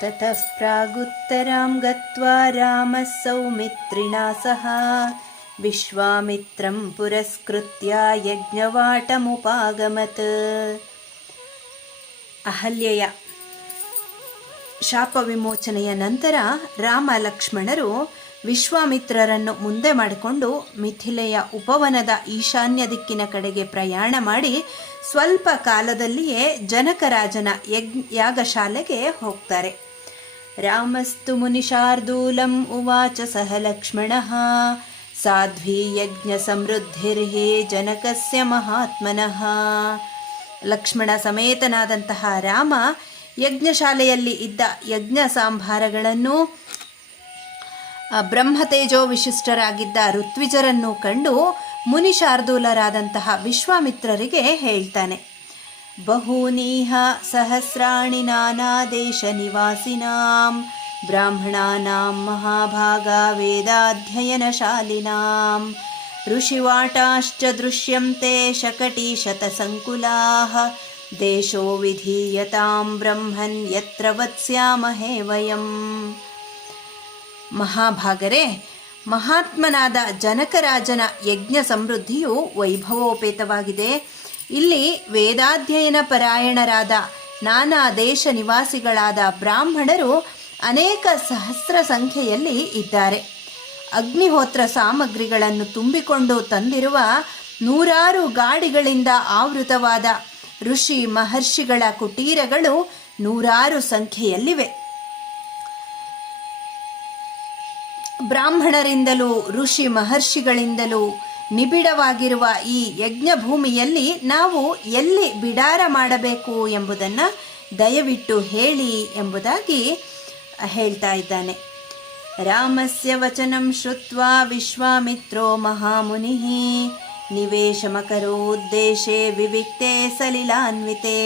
ತತಃ ಪ್ರಾಗುತ್ತರಾಂ ಗತ್ವಾ ರಾಮಃ ಸೌಮಿತ್ರಿಣಾ ಸಹ ವಿಶ್ವಾಮಿತ್ರಂ ಪುರಸ್ಕೃತ್ಯ ಯಜ್ಞವಾಟಮುಪಾಗಮತ್. ಅಹಲ್ಯೆಯ ಶಾಪ ವಿಮೋಚನೆಯ ನಂತರ ರಾಮ ಲಕ್ಷ್ಮಣರು ವಿಶ್ವಾಮಿತ್ರರನ್ನು ಮುಂದೆ ಮಾಡಿಕೊಂಡು ಮಿಥಿಲೆಯ ಉಪವನದ ಈಶಾನ್ಯ ದಿಕ್ಕಿನ ಕಡೆಗೆ ಪ್ರಯಾಣ ಮಾಡಿ ಸ್ವಲ್ಪ ಕಾಲದಲ್ಲಿಯೇ ಜನಕರಾಜನ ಯಾಗಶಾಲೆಗೆ ಹೋಗ್ತಾರೆ. ರಾಮಸ್ತು ಮುನಿಶಾರ್ದೂಲಂ ಉವಾಚ ಸಹ ಲಕ್ಷ್ಮಣಃ ಸಾಧ್ವಿ ಯಜ್ಞ ಸಮೃದ್ಧಿರ್ಹಿ ಜನಕಸ್ಯ ಮಹಾತ್ಮನಃ. ಲಕ್ಷ್ಮಣ ಸಮೇತನಾದಂತಹ ರಾಮ ಯಜ್ಞಶಾಲೆಯಲ್ಲಿ ಇದ್ದ ಯಜ್ಞ ಸಾಂಭಾರಗಳನ್ನು ಬ್ರಹ್ಮತೇಜೋ ವಿಶಿಷ್ಟರಾಗಿದ್ದ ಋತ್ವಿಜರನ್ನು ಕಂಡು ಮುನಿಶಾರ್ದೂಲರಾದಂತಹ ವಿಶ್ವಾಮಿತ್ರರಿಗೆ ಹೇಳ್ತಾನೆ. ಬಹೂನೀಹ ಸಹಸ್ರಾಣಿ ನಾನಾ ದೇಶ ನಿವಾಸಿನಾಂ ಬ್ರಾಹ್ಮಣಾನಾಂ ಮಹಾಭಾಗ ವೇದಾಧ್ಯಯನಶಾಲಿನಾಂ ಋಷಿವಾಟಾಶ್ಚ ದೃಶ್ಯಂತೆ ಶಕಟಿ ಶತಸಂಕುಲಾಃ ದೇಶೋ ವಿಧೀಯತಾಂ ಬ್ರಹ್ಮನ್ ಯತ್ರ ವತ್ಸ್ಯಾಮಹೇ ವಯಂ. ಮಹಾಭಾಗರೇ, ಮಹಾತ್ಮನಾದ ಜನಕರಾಜನ ಯಜ್ಞ ಸಮೃದ್ಧಿಯು ವೈಭವೋಪೇತವಾಗಿದೆ. ಇಲ್ಲಿ ವೇದಾಧ್ಯಯನ ಪರಾಯಣರಾದ ನಾನಾ ದೇಶ ನಿವಾಸಿಗಳಾದ ಬ್ರಾಹ್ಮಣರು ಅನೇಕ ಸಹಸ್ರ ಸಂಖ್ಯೆಯಲ್ಲಿ ಇದ್ದಾರೆ. ಅಗ್ನಿಹೋತ್ರ ಸಾಮಗ್ರಿಗಳನ್ನು ತುಂಬಿಕೊಂಡು ತಂದಿರುವ ನೂರಾರು ಗಾಡಿಗಳಿಂದ ಆವೃತವಾದ ಋಷಿ ಮಹರ್ಷಿಗಳ ಕುಟೀರಗಳು ನೂರಾರು ಸಂಖ್ಯೆಯಲ್ಲಿವೆ. ಬ್ರಾಹ್ಮಣರಿಂದಲೂ ಋಷಿ ಮಹರ್ಷಿಗಳಿಂದಲೂ ನಿಬಿಡವಾಗಿರುವ ಈ ಯಜ್ಞಭೂಮಿಯಲ್ಲಿ ನಾವು ಎಲ್ಲಿ ಬಿಡಾರ ಮಾಡಬೇಕು ಎಂಬುದನ್ನು ದಯವಿಟ್ಟು ಹೇಳಿ ಎಂಬುದಾಗಿ ಹೇಳ್ತಾ ಇದ್ದಾನೆ. ರಾಮಸ್ಯ ವಚನಂ ಶ್ರುತ್ವಾ ವಿಶ್ವಾಮಿತ್ರೋ ಮಹಾಮುನಿಃ ನಿವೇಶಮಕರೋದ್ದೇಶೇ ವಿವಿಕ್ತೆ ಸಲಿಲಾನ್ವಿತೆ.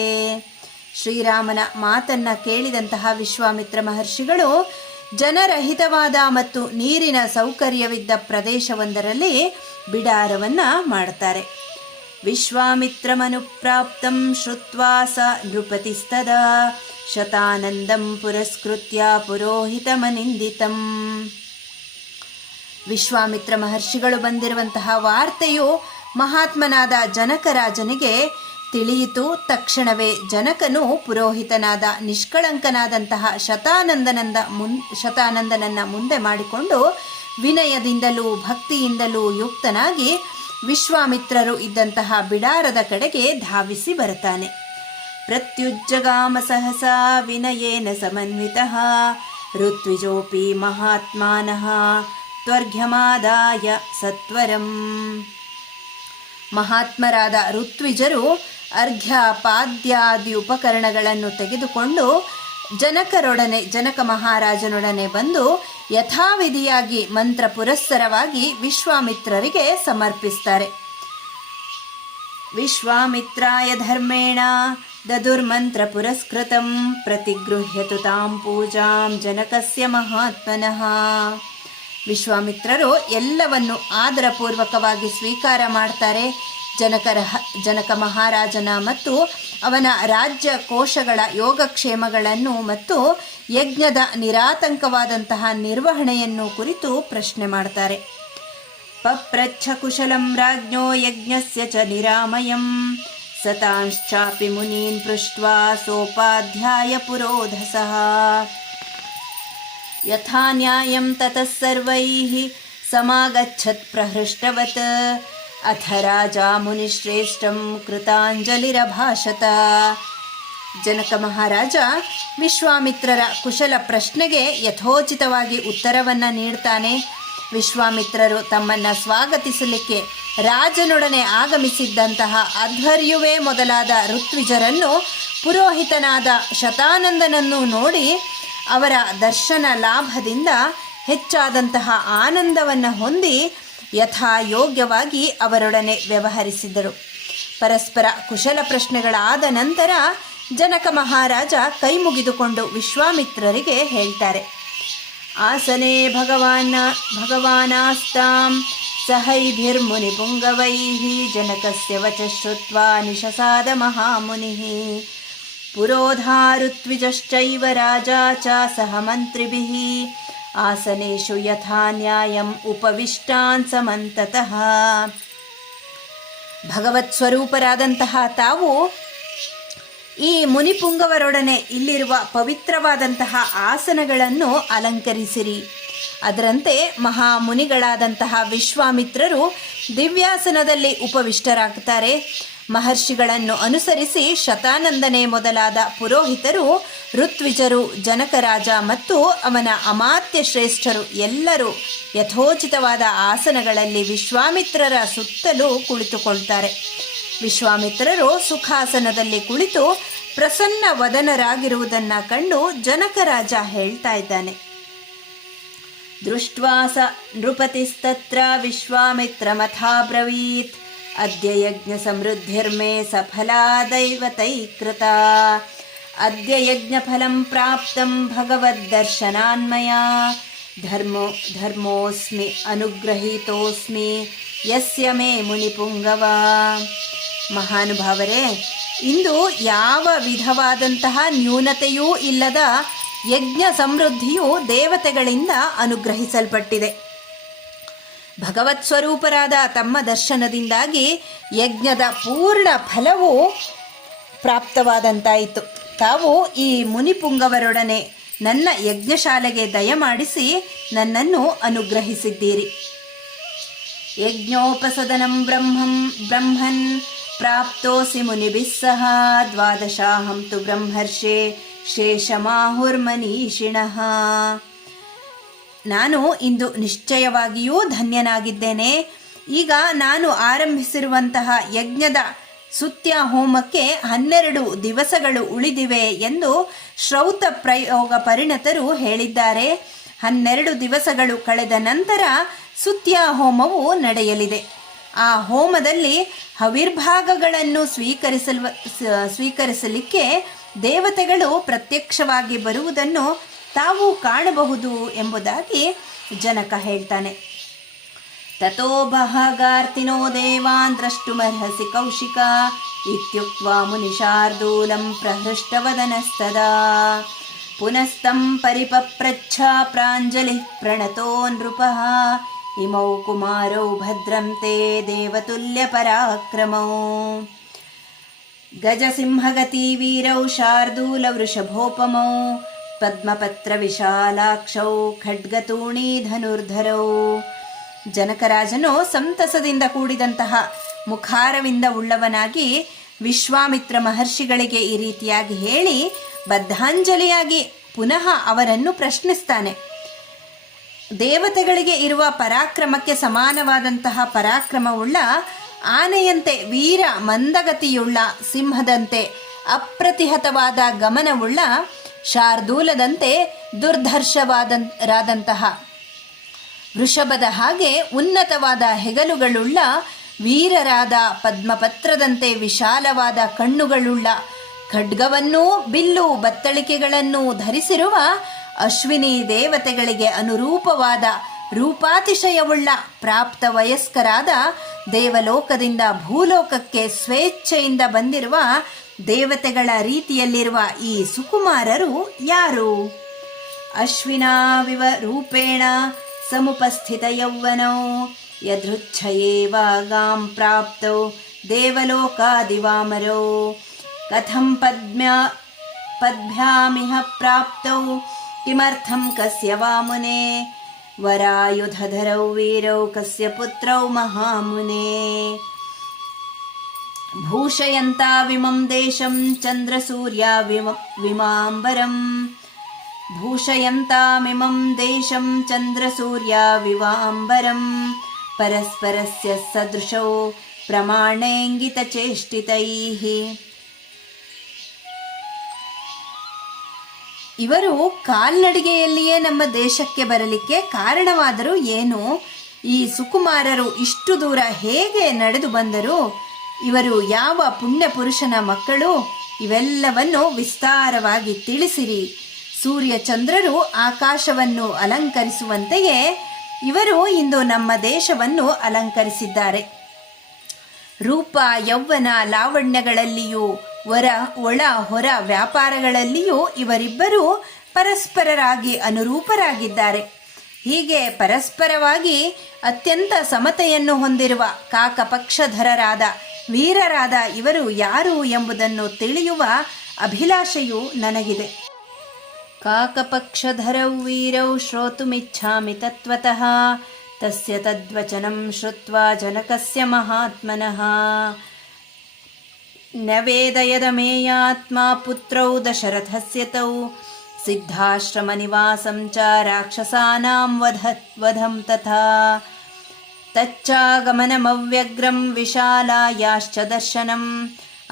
ಶ್ರೀರಾಮನ ಮಾತನ್ನ ಕೇಳಿದಂತಹ ವಿಶ್ವಾಮಿತ್ರ ಮಹರ್ಷಿಗಳು ಜನರಹಿತವಾದ ಮತ್ತು ನೀರಿನ ಸೌಕರ್ಯವಿದ್ದ ಪ್ರದೇಶವೊಂದರಲ್ಲಿ ಬಿಡಾರವನ್ನ ಮಾಡ್ತಾರೆ. ವಿಶ್ವಾಮಿತ್ರಮನುಪ್ರಾಪ್ತಂ ಶ್ರುತ್ವಾ ಸ ನೃಪತಿಸ್ತದಾ ಶತಾನಂದಂ ಪುರಸ್ಕೃತ್ಯ ಪುರೋಹಿತಮನಿಂದಿತಂ. ವಿಶ್ವಾಮಿತ್ರ ಮಹರ್ಷಿಗಳು ಬಂದಿರುವಂತಹ ವಾರ್ತೆಯು ಮಹಾತ್ಮನಾದ ಜನಕರಾಜನಿಗೆ ತಿಳಿಯಿತು. ತಕ್ಷಣವೇ ಜನಕನು ಪುರೋಹಿತನಾದ ನಿಷ್ಕಳಂಕನಾದಂತಹ ಶತಾನಂದನನ್ನ ಮುಂದೆ ಮಾಡಿಕೊಂಡು ವಿನಯದಿಂದಲೂ ಭಕ್ತಿಯಿಂದಲೂ ಯುಕ್ತನಾಗಿ ವಿಶ್ವಾಮಿತ್ರರು ಇದ್ದಂತಹ ಬಿಡಾರದ ಕಡೆಗೆ ಧಾವಿಸಿ ಬರುತ್ತಾನೆ. ಪ್ರತ್ಯುಜ್ಜಗಾಮ ಸಹಸಾ ವಿನಯೇನ ಸಮನ್ವಿತಃ ಋತ್ವಿಜೋಪಿ ಮಹಾತ್ಮಾನಃ ತ್ವರ್ಘ್ಯಮಾದಾಯ ಸತ್ವರಂ. ಮಹಾತ್ಮರಾದ ಋತ್ವಿಜರು ಅರ್ಘ್ಯ ಪಾದ್ಯಾದಿ ಉಪಕರಣಗಳನ್ನು ತೆಗೆದುಕೊಂಡು ಜನಕ ಮಹಾರಾಜನೊಡನೆ ಬಂದು ಯಥಾವಿಧಿಯಾಗಿ ಮಂತ್ರ ಪುರಸ್ಸರವಾಗಿ ವಿಶ್ವಾಮಿತ್ರರಿಗೆ ಸಮರ್ಪಿಸ್ತಾರೆ. ವಿಶ್ವಾಮಿತ್ರಾಯ ಧರ್ಮೇಣ ದದುರ್ಮಂತ್ರ ಪುರಸ್ಕೃತಂ ಪ್ರತಿಗೃಹ್ಯತು ತಾಂ ಪೂಜಾಂ ಜನಕಸ್ಯ ಮಹಾತ್ಮನಃ. ವಿಶ್ವಾಮಿತ್ರರು ಎಲ್ಲವನ್ನು ಆದರಪೂರ್ವಕವಾಗಿ ಸ್ವೀಕಾರ ಮಾಡ್ತಾರೆ. ಜನಕ ಮಹಾರಾಜನ ಮತ್ತು ಅವನ ರಾಜ್ಯ ಕೋಶಗಳ ಯೋಗಕ್ಷೇಮಗಳನ್ನು ಮತ್ತು ಯಜ್ಞದ ನಿರಾತಂಕವಾದಂತಹ ನಿರ್ವಹಣೆಯನ್ನು ಕುರಿತು ಪ್ರಶ್ನೆ ಮಾಡ್ತಾರೆ. ಪಪ್ರಚ್ಛ ಕುಶಲಂ ರಾಜ್ಞೋ ಯಜ್ಞಸ್ಯ ಚ ನಿರಾಮಯಂ ಸತಾಂಶ್ಚಾಪಿ ಮುನೀನ್ ಪೃಷ್ಟ್ವಾ ಸೋಪಾಧ್ಯಾಯ ಪುರೋಧಸಃ ಯಥಾ ನ್ಯಾಯಂ ತತಃ ಸರ್ವೈಃ ಸಮಾಗಚ್ಚತ್ ಪ್ರಹೃಷ್ಟವತ್ ಅಥ ರಾಜ ಮುನಿಶ್ರೇಷ್ಠಂ ಕೃತಾಂಜಲಿರಭಾಷತ. ಜನಕ ಮಹಾರಾಜ ವಿಶ್ವಾಮಿತ್ರರ ಕುಶಲ ಪ್ರಶ್ನೆಗೆ ಯಥೋಚಿತವಾಗಿ ಉತ್ತರವನ್ನು ನೀಡ್ತಾನೆ. ವಿಶ್ವಾಮಿತ್ರರು ತಮ್ಮನ್ನು ಸ್ವಾಗತಿಸಲಿಕ್ಕೆ ರಾಜನೊಡನೆ ಆಗಮಿಸಿದ್ದಂತಹ ಅಧ್ವರ್ಯುವೇ ಮೊದಲಾದ ಋತ್ವಿಜರನ್ನು ಪುರೋಹಿತನಾದ ಶತಾನಂದನನ್ನು ನೋಡಿ ಅವರ ದರ್ಶನ ಲಾಭದಿಂದ ಹೆಚ್ಚಾದಂತಹ ಆನಂದವನ್ನು ಹೊಂದಿ ಯಥಾಯೋಗ್ಯವಾಗಿ ಅವರೊಡನೆ ವ್ಯವಹರಿಸಿದರು. ಪರಸ್ಪರ ಕುಶಲ ಪ್ರಶ್ನೆಗಳಾದ ನಂತರ ಜನಕ ಮಹಾರಾಜ ಕೈ ಮುಗಿದುಕೊಂಡು ವಿಶ್ವಾಮಿತ್ರರಿಗೆ ಹೇಳ್ತಾರೆ. ಆಸನೆ ಭಗವಾನಾಸ್ತಾಂ ಸಹೈಭಿರ್ಮುನಿಪುಂಗವೈಃ ಜನಕಸ್ಯ ವಚ ಶ್ರುತ್ವಾ ನಿಶಸಾದ ಮಹಾಮುನಿಃ ಪುರೋಧಾರುತ್ವಿಜಶ್ಚೈವ ರಾಜಾ ಚ ಸಹ ಮಂತ್ರಿಭಿಃ ಆಸನೇಷು ಯಥಾ ನ್ಯಾಯಂ ಉಪವಿಷ್ಟಾನ್ ಸಮಂತತಃ. ಭಗವತ್ ಸ್ವರೂಪರಾದಂತಹ ತಾವು ಈ ಮುನಿಪುಂಗವರೊಡನೆ ಇಲ್ಲಿರುವ ಪವಿತ್ರವಾದಂತಹ ಆಸನಗಳನ್ನು ಅಲಂಕರಿಸಿರಿ. ಅದರಂತೆ ಮಹಾಮುನಿಗಳಾದಂತಹ ವಿಶ್ವಾಮಿತ್ರರು ದಿವ್ಯಾಸನದಲ್ಲಿ ಉಪವಿಷ್ಟರಾಗ್ತಾರೆ. ಮಹರ್ಷಿಗಳನ್ನು ಅನುಸರಿಸಿ ಶತಾನಂದನೆ ಮೊದಲಾದ ಪುರೋಹಿತರು, ಋತ್ವಿಜರು, ಜನಕರಾಜ ಮತ್ತು ಅವನ ಅಮಾತ್ಯ ಶ್ರೇಷ್ಠರು ಎಲ್ಲರೂ ಯಥೋಚಿತವಾದ ಆಸನಗಳಲ್ಲಿ ವಿಶ್ವಾಮಿತ್ರರ ಸುತ್ತಲೂ ಕುಳಿತುಕೊಳ್ತಾರೆ. ವಿಶ್ವಾಮಿತ್ರರು ಸುಖಾಸನದಲ್ಲಿ ಕುಳಿತು ಪ್ರಸನ್ನ ವದನರಾಗಿರುವುದನ್ನು ಕಂಡು ಜನಕರಾಜ ಹೇಳ್ತಾ ಇದ್ದಾನೆ. ದೃಷ್ಟ್ವಾ ಸ ನೃಪತಿಸ್ತತ್ರ ವಿಶ್ವಾಮಿತ್ರಮಥಾಬ್ರವೀತ್ ಅದ್ಯ ಯಜ್ಞ ಸಮೃದ್ಧಿರ್ಮೇ ಸಫಲಾ ದೈವತೈಕೃತ. ಅದ್ಯ ಯಜ್ಞಫಲಂ ಪ್ರಾಪ್ತಂ ಭಗವದ್ದರ್ಶನಾನ್ಮಯಾ ಧರ್ಮೋಸ್ಮಿ ಅನುಗ್ರಹೀತೋಸ್ಮಿ ಯಸ್ಯ ಮೇ ಮುನಿಪುಂಗವ. ಮಹಾನುಭಾವರೇ, ಇಂದು ಯಾವ ವಿಧವಾದಂತಹ ನ್ಯೂನತೆಯೂ ಇಲ್ಲದ ಯಜ್ಞ ಸಮೃದ್ಧಿಯು ದೇವತೆಗಳಿಂದ ಅನುಗ್ರಹಿಸಲ್ಪಟ್ಟಿದೆ. ಭಗವತ್ ಸ್ವರೂಪರಾದ ತಮ್ಮ ದರ್ಶನದಿಂದಾಗಿ ಯಜ್ಞದ ಪೂರ್ಣ ಫಲವು ಪ್ರಾಪ್ತವಾದಂತಾಯಿತು. ತಾವು ಈ ಮುನಿಪುಂಗವರೊಡನೆ ನನ್ನ ಯಜ್ಞಶಾಲೆಗೆ ದಯಮಾಡಿಸಿ ನನ್ನನ್ನು ಅನುಗ್ರಹಿಸಿದ್ದೀರಿ. ಯಜ್ಞೋಪಸದನಂ ಬ್ರಹ್ಮನ್ ಪ್ರಾಪ್ತೋಸಿ ಮುನಿಭಿಃ ಸಹ ದ್ವಾದಶಾಹಂ ತು ಬ್ರಹ್ಮರ್ಷೇ ಶೇಷಮಾಹುರ್ಮನೀಷಿಣಃ. ನಾನು ಇಂದು ನಿಶ್ಚಯವಾಗಿಯೂ ಧನ್ಯನಾಗಿದ್ದೇನೆ. ಈಗ ನಾನು ಆರಂಭಿಸಿರುವಂತಹ ಯಜ್ಞದ ಸುತ್ಯ ಹೋಮಕ್ಕೆ 12 ದಿವಸಗಳು ಉಳಿದಿವೆ ಎಂದು ಶ್ರೌತ ಪ್ರಯೋಗ ಪರಿಣತರು ಹೇಳಿದ್ದಾರೆ. 12 ದಿವಸಗಳು ಕಳೆದ ನಂತರ ಸುತ್ಯ ಹೋಮವು ನಡೆಯಲಿದೆ. ಆ ಹೋಮದಲ್ಲಿ ಹವಿರ್ಭಾಗಗಳನ್ನು ಸ್ವೀಕರಿಸಲಿಕ್ಕೆ ದೇವತೆಗಳು ಪ್ರತ್ಯಕ್ಷವಾಗಿ ಬರುವುದನ್ನು ತಾವು ಕಾಣಬಹುದು ಎಂಬುದಾಗಿ ಜನಕ ಹೇಳ್ತಾನೆ. ತಥೋ ಭಾಗಾರ್ತಿನೋ ದೇವಾನ್ ದ್ರಷ್ಟುಮರ್ಹಸಿ ಕೌಶಿಕ ಇತ್ಯುಕ್ತ್ವಾ ಮುನಿಶಾರ್ದೂಲಂ ಪ್ರಹೃಷ್ಟವದನಸ್ತದಾ. ಪುನಸ್ತಂ ಪರಿಪಪ್ರಚ್ಛ ಪ್ರಾಂಜಲಿ ಪ್ರಣತೋ ನೃಪಃ ಇಮೌ ಕುಮಾರೌ ಭದ್ರಂ ತೇ ದೇವತುಲ್ಯ ಪರಾಕ್ರಮೌ. ಗಜಸಿಂಹಗತಿ ವೀರೌ ಶಾರ್ದೂಲ ವೃಷಭೋಪಮೌ ಪದ್ಮಪತ್ರ ವಿಶಾಲಾಕ್ಷೌ ಖಡ್ಗತೂಣೀ ಧನುರ್ಧರೌ. ಜನಕರಾಜನು ಸಂತಸದಿಂದ ಕೂಡಿದಂತಹ ಮುಖಾರವಿಂದ ಉಳ್ಳವನಾಗಿ ವಿಶ್ವಾಮಿತ್ರ ಮಹರ್ಷಿಗಳಿಗೆ ಈ ರೀತಿಯಾಗಿ ಹೇಳಿ ಬದ್ಧಾಂಜಲಿಯಾಗಿ ಪುನಃ ಅವರನ್ನು ಪ್ರಶ್ನಿಸ್ತಾನೆ. ದೇವತೆಗಳಿಗೆ ಇರುವ ಪರಾಕ್ರಮಕ್ಕೆ ಸಮಾನವಾದಂತಹ ಪರಾಕ್ರಮವುಳ್ಳ ಆನೆಯಂತೆ ವೀರ ಮಂದಗತಿಯುಳ್ಳ, ಸಿಂಹದಂತೆ ಅಪ್ರತಿಹತವಾದ ಗಮನವುಳ್ಳ, ಶಾರ್ದೂಲದಂತೆ ದುರ್ಧರ್ಷರಾದಂತಹ, ವೃಷಭದ ಹಾಗೆ ಉನ್ನತವಾದ ಹೆಗಲುಗಳುಳ್ಳ, ವೀರರಾದ ಪದ್ಮಪತ್ರದಂತೆ ವಿಶಾಲವಾದ ಕಣ್ಣುಗಳುಳ್ಳ, ಖಡ್ಗವನ್ನೂ ಬಿಲ್ಲು ಬತ್ತಳಿಕೆಗಳನ್ನು ಧರಿಸಿರುವ ಅಶ್ವಿನಿ ದೇವತೆಗಳಿಗೆ ಅನುರೂಪವಾದ ರೂಪಾತಿಶಯವುಳ್ಳ ಪ್ರಾಪ್ತ ವಯಸ್ಕರಾದ ದೇವಲೋಕದಿಂದ ಭೂಲೋಕಕ್ಕೆ ಸ್ವೇಚ್ಛೆಯಿಂದ ಬಂದಿರುವ ದೇವತೆಗಳ ರೀತಿಯಲ್ಲಿರುವ ಈ ಸುಕುಮಾರರು ಯಾರು? ಅಶ್ವಿನಾವಿವ ರೂಪೇಣ ಸಮುಪಸ್ಥಿತ ಯೌವನೌ ಯದೃಚ್ಛಯೇವ ಗಾಂ ಪ್ರಾಪ್ತೌ ದೇವಲೋಕಾದಿವಾಮರೌ ಕಥಂ ಪದ್ಭ್ಯಾಮಿಹ ಪ್ರಾಪ್ತೌ ಕಿಮರ್ಥಂ ಕಸ್ಯ ವಾ ಮುನೇ ವರಾಯುಧಧರೌ ವೀರೌ ಕಸ್ಯ ಪುತ್ರೌ ಮಹಾಮುನೇ ಭೂಷಯಂತಾವಿಮಂ ದೇಶಂ ಚಂದ್ರಸೂರ್ಯ ವಿಮಾಂಬರಂ ಭೂಷಯಂತಾಮಿಮಂ ದೇಶಂ ಚಂದ್ರಸೂರ್ಯ ವಿವಾಂಬರಂ ಪರಸ್ಪರಸ್ಯ ಸದೃಶೌ ಪ್ರಮಾಣೇಂಗಿತಚೇಷ್ಟಿತೈಃ. ಇವರು ಕಾಲ್ನಡಿಗೆಯಲ್ಲಿಯೇ ನಮ್ಮ ದೇಶಕ್ಕೆ ಬರಲಿಕ್ಕೆ ಕಾರಣವಾದರೂ ಏನು? ಈ ಸುಕುಮಾರರು ಇಷ್ಟು ದೂರ ಹೇಗೆ ನಡೆದು ಬಂದರು? ಇವರು ಯಾವ ಪುಣ್ಯ ಪುರುಷನ ಮಕ್ಕಳು? ಇವೆಲ್ಲವನ್ನು ವಿಸ್ತಾರವಾಗಿ ತಿಳಿಸಿರಿ. ಸೂರ್ಯ ಚಂದ್ರರು ಆಕಾಶವನ್ನು ಅಲಂಕರಿಸುವಂತೆಯೇ ಇವರು ಇಂದು ನಮ್ಮ ದೇಶವನ್ನು ಅಲಂಕರಿಸಿದ್ದಾರೆ. ರೂಪ ಯೌವನ ಲಾವಣ್ಯಗಳಲ್ಲಿಯೂ ಒಳ ಹೊರ ವ್ಯಾಪಾರಗಳಲ್ಲಿಯೂ ಇವರಿಬ್ಬರೂ ಪರಸ್ಪರರಾಗಿ ಅನುರೂಪರಾಗಿದ್ದಾರೆ. ಹೀಗೆ ಪರಸ್ಪರವಾಗಿ ಅತ್ಯಂತ ಸಮತೆಯನ್ನು ಹೊಂದಿರುವ ಕಾಕಪಕ್ಷಧರರಾದ ವೀರರಾದ ಇವರು ಯಾರು ಎಂಬುದನ್ನು ತಿಳಿಯುವ ಅಭಿಲಾಷೆಯು ನನಗಿದೆ. ಕಾಕಪಕ್ಷಧರೌ ವೀರೌ ಶ್ರೋತುಮಿಚ್ಛಾಮಿ ತತ್ವತಃ ತಸ್ಯ ತದ್ವಚನಂ ಶ್ರುತ್ವಾ ಜನಕಸ್ಯ ಮಹಾತ್ಮನಃ ನ ವೇದಯದ ಮೇಯಾತ್ಮ ಪುತ್ರೌ ದಶರಥಸ್ಯ ತೌ ಸಿದ್ಧಾಶ್ರಮನಿವಾಸಂ ಚ ರಾಕ್ಷಸಾನಾಂ ವಧಂ ತಥಾ ತಚ್ಚಾಗಮನಮವ್ಯಗ್ರಂ ವಿಶಾಲಾಯಾಶ್ಚ ದರ್ಶನಂ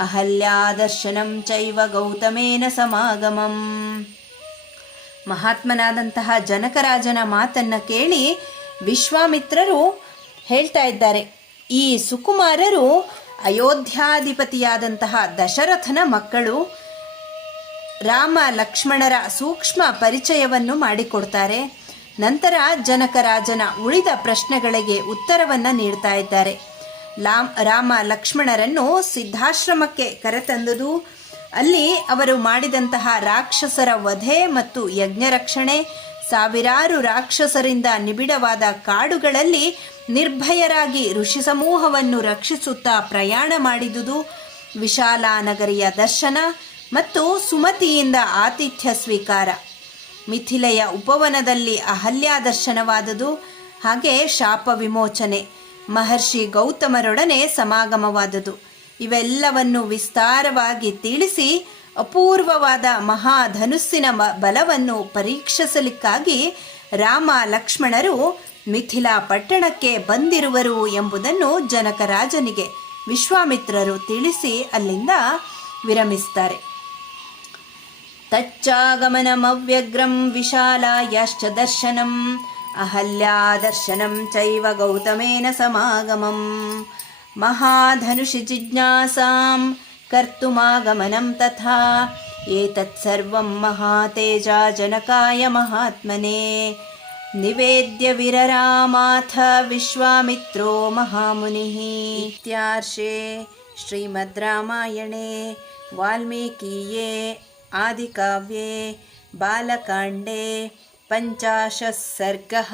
ಅಹಲ್ಯಾ ದರ್ಶನಂ ಚೈವ ಗೌತಮೇನ ಸಮಾಗಮಂ. ಮಹಾತ್ಮನಾದಂತಹ ಜನಕರಾಜನ ಮಾತನ್ನು ಕೇಳಿ ವಿಶ್ವಾಮಿತ್ರರು ಹೇಳ್ತಾ ಇದ್ದಾರೆ, ಈ ಸುಕುಮಾರರು ಅಯೋಧ್ಯಾಧಿಪತಿಯಾದಂತಹ ದಶರಥನ ಮಕ್ಕಳು. ರಾಮ ಲಕ್ಷ್ಮಣರ ಸೂಕ್ಷ್ಮ ಪರಿಚಯವನ್ನು ಮಾಡಿಕೊಡ್ತಾರೆ. ನಂತರ ಜನಕರಾಜನ ಉಳಿದ ಪ್ರಶ್ನೆಗಳಿಗೆ ಉತ್ತರವನ್ನು ನೀಡ್ತಾ ಇದ್ದಾರೆ. ರಾಮ ಲಕ್ಷ್ಮಣರನ್ನು ಸಿದ್ಧಾಶ್ರಮಕ್ಕೆ ಕರೆತಂದುದು, ಅಲ್ಲಿ ಅವರು ಮಾಡಿದಂತಹ ರಾಕ್ಷಸರ ವಧೆ ಮತ್ತು ಯಜ್ಞ ರಕ್ಷಣೆ, ಸಾವಿರಾರು ರಾಕ್ಷಸರಿಂದ ನಿಬಿಡವಾದ ಕಾಡುಗಳಲ್ಲಿ ನಿರ್ಭಯರಾಗಿ ಋಷಿ ಸಮೂಹವನ್ನು ರಕ್ಷಿಸುತ್ತಾ ಪ್ರಯಾಣ ಮಾಡಿದುದು, ವಿಶಾಲಾ ನಗರಿಯ ದರ್ಶನ ಮತ್ತು ಸುಮತಿಯಿಂದ ಆತಿಥ್ಯ ಸ್ವೀಕಾರ, ಮಿಥಿಲೆಯ ಉಪವನದಲ್ಲಿ ಅಹಲ್ಯಾ ದರ್ಶನವಾದುದು, ಹಾಗೆ ಶಾಪ ವಿಮೋಚನೆ, ಮಹರ್ಷಿ ಗೌತಮರೊಡನೆ ಸಮಾಗಮವಾದುದು. ಇವೆಲ್ಲವನ್ನು ವಿಸ್ತಾರವಾಗಿ ತಿಳಿಸಿ ಅಪೂರ್ವವಾದ ಮಹಾಧನುಸ್ಸಿನ ಬಲವನ್ನು ಪರೀಕ್ಷಿಸಲಿಕ್ಕಾಗಿ ರಾಮ ಲಕ್ಷ್ಮಣರು ಮಿಥಿಲಾ ಪಟ್ಟಣಕ್ಕೆ ಬಂದಿರುವರು ಎಂಬುದನ್ನು ಜನಕರಾಜನಿಗೆ ವಿಶ್ವಾಮಿತ್ರರು ತಿಳಿಸಿ ಅಲ್ಲಿಂದ ವಿರಮಿಸ್ತಾರೆ. ತಚ್ಚಾಗಮನಮವ್ಯಗ್ರಂ ವಿಶಾಲಾಯಾಶ್ಚ ದರ್ಶನಂ ಅಹಲ್ಯಾ ದರ್ಶನಂ ಚೈವ ಗೌತಮೇನ ಸಮಾಗಮಂ ಮಹಾಧನುಷಿ ಜಿಜ್ಞಾಸಾಂ ಕರ್ತುಮಾಗಮನಂ ತಥಾ ಏತತ್ಸರ್ವಂ ಮಹಾತೇಜ ಜನಕಾಯ ಮಹಾತ್ಮನೆ ನಿವೇದ್ಯ ವಿರರಾಮಾಥ ವಿಶ್ವಾಮಿತ್ರೋ ಮಹಾಮುನಿಃ. ಇತ್ಯಾರ್ಷೆ ಶ್ರೀಮದ್ ರಾಮಾಯಣೆ ವಾಲ್ಮೀಕೀಯೇ ಆದಿಕಾವ್ಯೆ ಬಾಲಕಾಂಡೆ 50 ಸರ್ಗಃ.